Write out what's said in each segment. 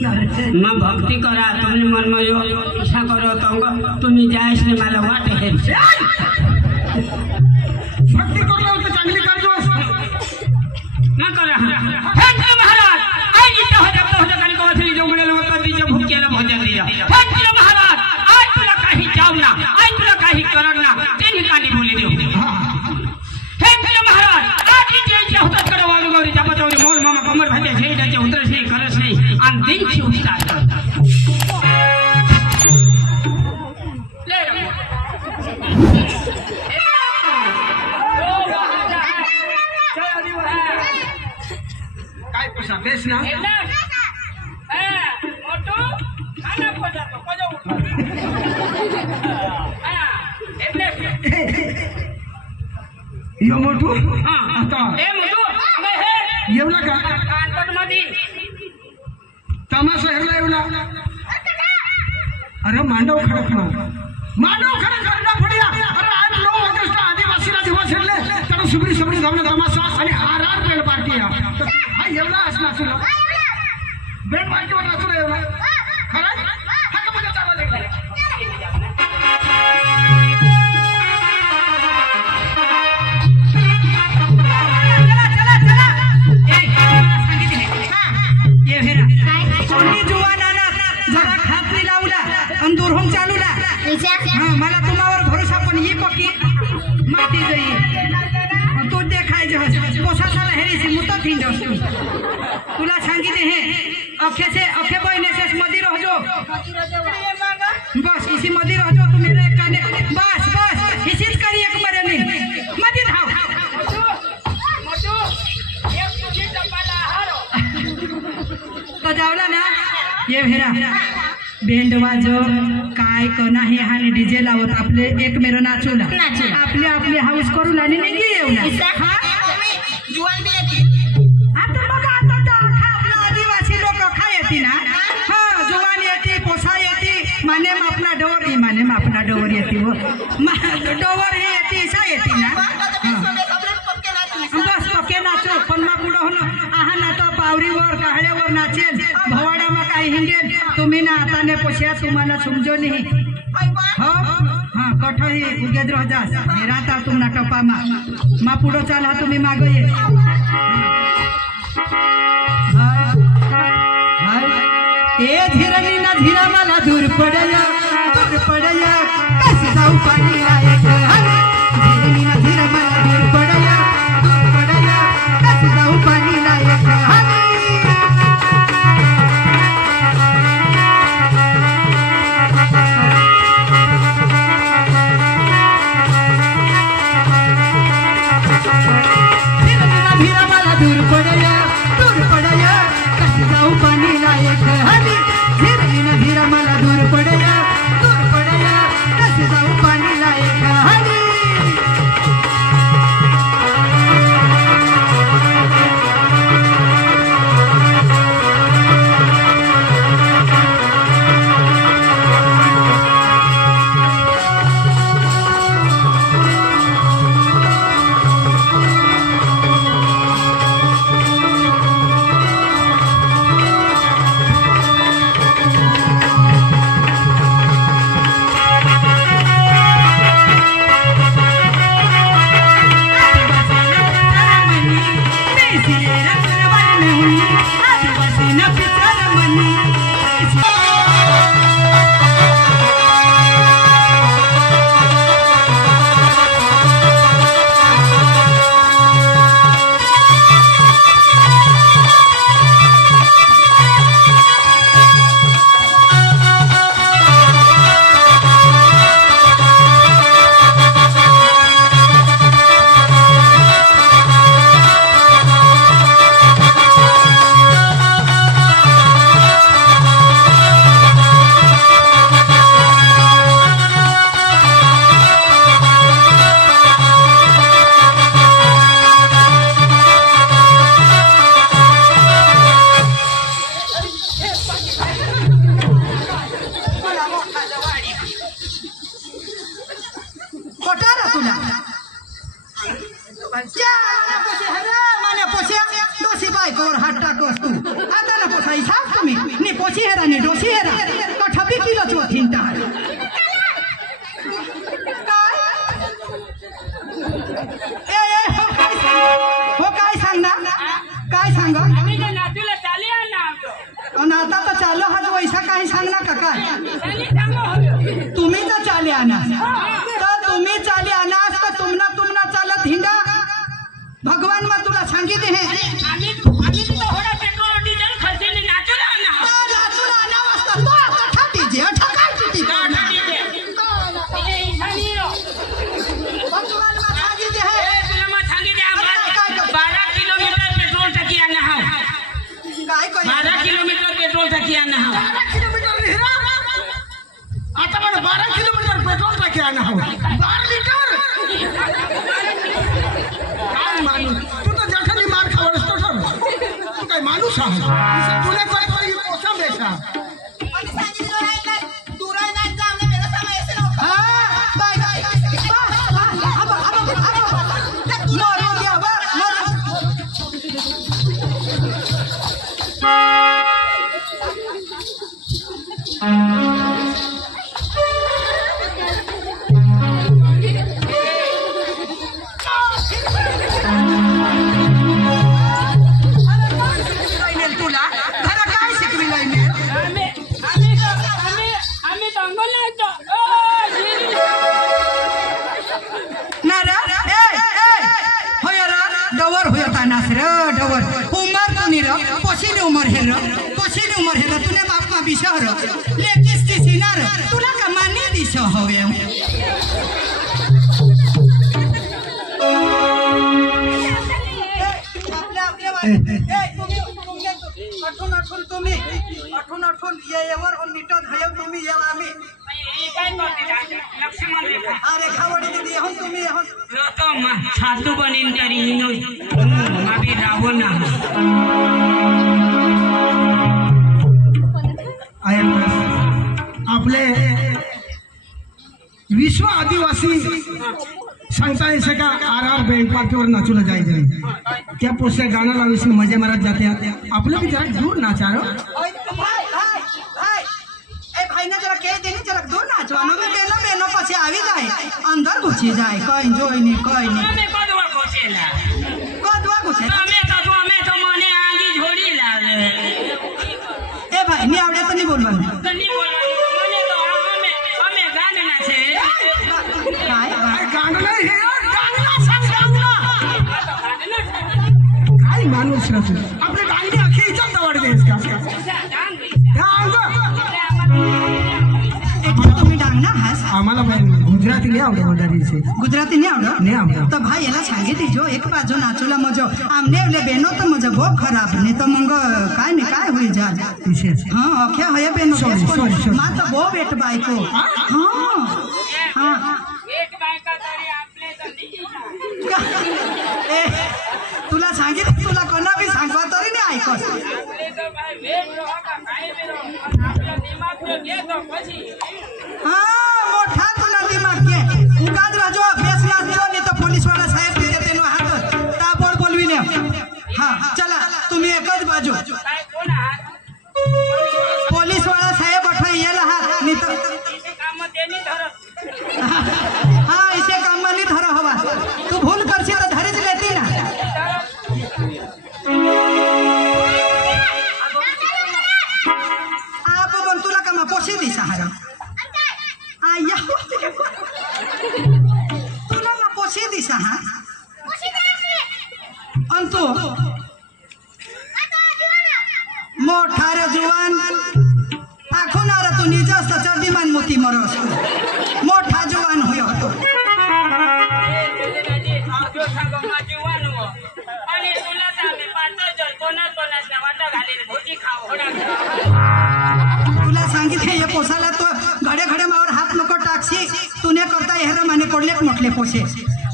मैं भक्ति करा तुमने मन में यो इच्छा करो तो तुम्ही जायस ने मला वाट है भक्ती करला होतं चांगली कार्य ना करा हे महाराज आई जिथे हो जातो हो जातो को थली जंगलेला होता दीजे भूकेला भोजन दिया हे महाराज आज तुला काही जाऊ ना आज तुला काही करग ना तीन कानी बोली देऊ हे महाराज आज जे इच्छा होतात कडे वाळू गौरी जापतवरी मोल मामा कमर भाते शेडाचे उतरस नाही करस नाही आणि दिनची उस्ताद बेस ना मोटू खाना पोजातो कोजो उठो यो मोटू हां आता ए मोटू अबे हे येवला का कानपट मध्ये तमाशा हेला येवला अरे मांडव खडकणं पडला अरे आज 9 ऑगस्ट आदिवासीला दिवस हेले तर सुबरी धावणे तमाशा आणि आर बेल पार्टी हा येवला असला तुला बेल पार्टी वर तुला येवला खरं हक्क मध्ये चालला चला ए सांगितले ये फेरा कोणी जुवानाला जरा खात्री लावला आणि दुरहून चालूला हां मला तुम्हावर भरोसा पण ये पक्की माती जाई तू देखाय जे पोसासाला हेरीसी मुता थिन जस तुला सांगितले हे अखे बहने से मदी रह जो बस इसी मदी रह जो तू मेरे काने बस इसीच करी एक मरे नहीं मदी धाव मोटू एक तुझी टपाला हारो तो जावला ना ये भेरा बेंड वाजो काय कना हे हाने डीजे लावत आपले एक मेरो नाचूला आपले हाऊस करू लानी नाही येवला हां जुवान बी येते आता बघा आता आपला आदिवासी लोक काय येते ना हां जुवान येते पोसा येते माने मापना डोवर येते वो डोवर हे येते सा येते ना बस पक्के नाचो पण मा पुढे होण आहा ना तो पावरीवर काहळ्यावर नाचेल भवाडा मा काय हिंडेल तुम्ही ना आताने पोछ्या तुम्हाला समजो नहीं हो हां कठो ही उगेद रह जास मेरा ता तुम ना टपा मा पुढो चाल हा तुम्ही मागो ये ए धीरनी ना धीरा मला दूर पडया कस जाऊ पाणी लायक धीरनी ना धीरा मला दूर पडया कस जाऊ पाणी लायक दूर पडया कस जाऊ पाणी लायक हनी धीरा मला दूर पडया कस जाऊ पाणी लायक हनी पोची हेरा नी डोसी हेरा कठबी किलो चो थिंता ए हो काय सांग ना काय सांग आम्ही जे नातूला चाले ना आता तर चालू हा वैसा काही सांग ना का काय त्यांनी सांगा तुम्ही तर चाले आणा तर तुम्ही चाले आणा तर तुमना चालत हिंडा भगवान मग तुला सांगितले हे आम्ही तो होडा पेट्रोल डिझेल खर्चेने नातूला आणा नातूला आणा वाजता तो आता ठाटी जे ठकायची ती भगवान मग सांगितले हे तुला मग सांगितले 12 किलोमीटर पेट्रोल टाकी आणा हा काय करू 12 किलोमीटर पेट्रोल टाकी आणा हा 12 किलोमीटर हिरा आता मला 12 किलोमीटर पेट्रोल टाकी आणा हो 12 लिटर काय माणूस तू तर जठली मार खावडस तो तू काय माणूस आहे तुला काय तरी पोसा बेसा आणि सांगितलं राहिला दुराय नाही जाणे मेरा समय ऐसे नव्हता हां बाय बाय अब मरो गया बा तुला घरा काय शिकविलंय मी आम्ही दंगल नाही नारा होयरा डवर होयता नासर डवर उमर तुनी र पछिने उमर हेर तुने बाप मा बिशहर लेकिस तिसिनार तुला का माने दिस हवे अठून येवर निटत हय तुम्ही ये आम्ही काय करते लक्ष्मण रेखा अरे खावडी दीदी हम तुम्ही हम तो छातू बनेन करी हिनो माबी रावो ना आपले विश्व आदिवासी सांगता ऐसे का आर बैंक पार्टीवर नाचूला जायचं त्या पोस्टर गाणं लावून मजे मारत जाते आपलं भी जरा दूर नाचा भाई ने जरा कह देनी जरा दूर नाचवानो में बेनो पछे आवी जाए अंदर घुसी जाए कोई जोई नहीं हमें कदवा घोसेला कदवा घुसे हमें तो मने आगी झोड़ी लागे ए भाई नहीं आवड़े तो नहीं बोलवानी नहीं बोलवा मने तो हमें गाने ना छे काय गाणं नाही हे गाणं सांग काय माणूस रचू आपले गाणी अख्खी इज्जत वाढते तुम्ही डांगना हास आम्हाला गुजराती नाही आवडत वडारीचे गुजराती नहीं आवड़ तो भाई एला सांगे दीजो एक बाजू नाचूला मजो आमने एवले बेनो तो मजो बहुत खराब नहीं तो मंग काय हुई जा विशेष हाँ ओके होये बेनो Sorry. मां तो बो बेट बाई को हाँ एक बायका तरी आपले तर नाही ए तुला सांगित तुला कोणा भी सांगवा तरी नाही ऐकत आपले तो भाई वेग रहो का काय बी रहो आपला दिमाग तो घे तो પછી हाँ मोठा तुला दिमाग के उगाद राजो अभ्यास नाचो नहीं तो पुलिस वाला साहेब भी देते नो हाथ ताबोड बोलवी ले हाँ चला तुम्ही एकच बाजू काय कोण हात पुलिस वाला साहेब अठो येला हात नहीं तो इसे काम देनी धरत हाँ इसे काम में नहीं धरा हवा तू भूल करसी तो धरे लेती ना आप बन तुला कमा पोषी दी सहारा आया तुला मा पोषी दी सहा अंतो मोठार जुवान आखो नारा तू निजस चर्दीमान मोती मरस मोठा जुवान हुयो तो आजो सांगमा जीवन हो आणि तुला सांगे पाच जण कोणाच वाटा घालीन भोजी खाव होडा तुला सांगितले ये पोसाला तो घडे घडे मावर हात नको टाकशी तूने करता हेर माने कोडलेक मोठले पोसे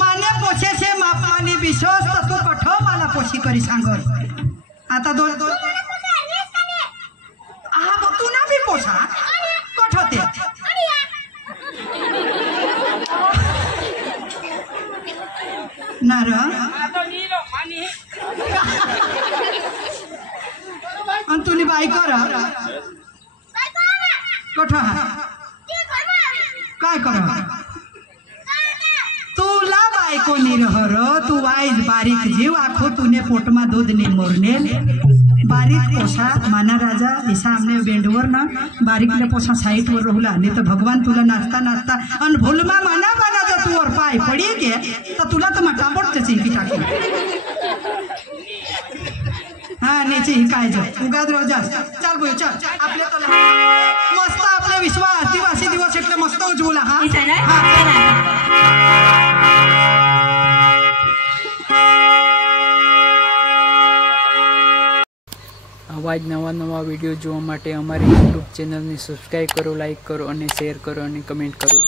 माने पोसे से माप माने विश्वास तो तू कठो मला पोशी करी सांगत आता दो तू ना भी पोसा कठोते नार तो नीरो मानी आणि तुनी बाई काय कर कठा काय कर तुला बायको निरहर तू वाईज बारीक जीव आखो तूने पोटमा दूध नि मोरने बारीक पोसा माना राजा ऐसा हमने बेंडवर ना बारीकले पोसा साईट वर रहुला नहीं तो भगवान तुला नाचता नाचता अन भोलमा माना माना जर तू और पाय पड़ी के तो तुला तो मटापट चिंकी टाकी हाँ नीचे ही काय जा उगाद रोजा चल बोल चल आपले तो मस्त आपले विश्वास आदिवासी दिवस એટલે मस्त उजवला हाँ આવા જ નવા નવા વિડીયો જોવા માટે અમારી યુટ્યુબ ચેનલને સબસ્ક્રાઈબ કરો, લાઈક કરો અને શેર કરો અને કમેન્ટ કરો.